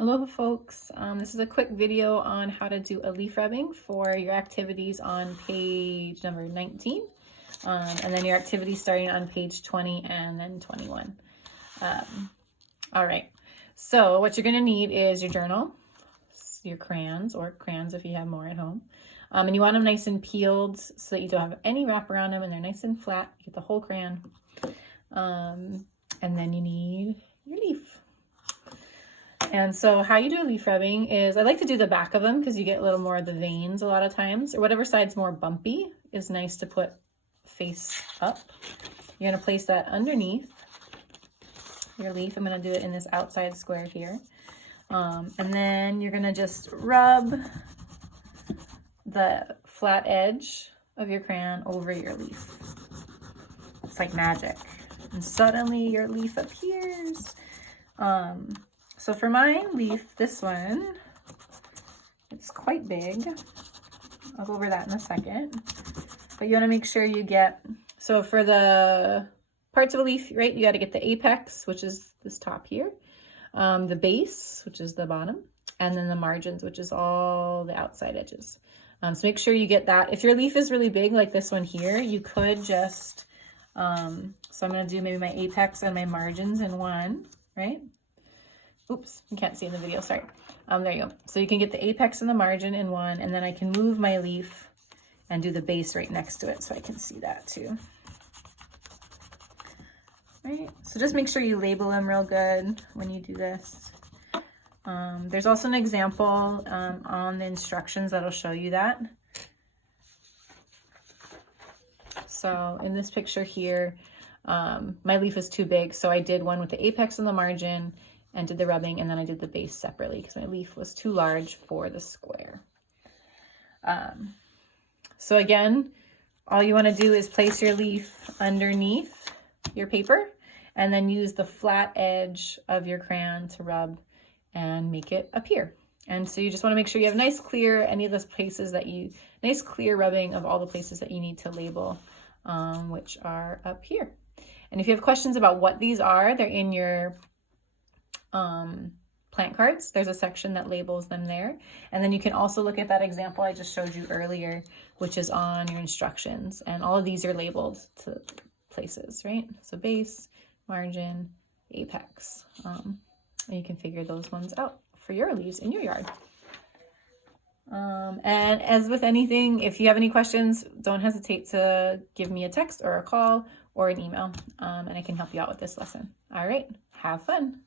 Aloha folks, this is a quick video on how to do a leaf rubbing for your activities on page number 19 and then your activities starting on page 20 and then 21. All right, so what you're going to need is your journal, your crayons or crayons if you have more at home, and you want them nice and peeled so that you don't have any wrap around them and they're nice and flat. You get the whole crayon, and then you need your leaf. And so how you do a leaf rubbing is, I like to do the back of them because you get a little more of the veins a lot of times, or whatever side's more bumpy is nice to put face up. You're going to place that underneath your leaf. I'm going to do it in this outside square here. And then you're going to just rub the flat edge of your crayon over your leaf. It's like magic. And suddenly your leaf appears. So for my leaf, this one, it's quite big. I'll go over that in a second. But you want to make sure you get, so for the parts of a leaf, right, you got to get the apex, which is this top here, the base, which is the bottom, and then the margins, which is all the outside edges. So make sure you get that. If your leaf is really big, like this one here, you could just, so I'm going to do maybe my apex and my margins in one, right? Oops, you can't see in the video, sorry. There you go. So you can get the apex and the margin in one, and then I can move my leaf and do the base right next to it so I can see that too. Right, so just make sure you label them real good when you do this. There's also an example on the instructions that'll show you that. So in this picture here, my leaf is too big, so I did one with the apex and the margin and did the rubbing, and then I did the base separately because my leaf was too large for the square. So again, all you want to do is place your leaf underneath your paper and then use the flat edge of your crayon to rub and make it appear. And so you just want to make sure you have nice clear, any of those places that you, nice clear rubbing of all the places that you need to label, which are up here. And if you have questions about what these are, they're in your plant cards. There's a section that labels them there. And then you can also look at that example I just showed you earlier, which is on your instructions. And all of these are labeled to places, right? So base, margin, apex. And you can figure those ones out for your leaves in your yard. And as with anything, if you have any questions, don't hesitate to give me a text or a call or an email, and I can help you out with this lesson. All right, have fun.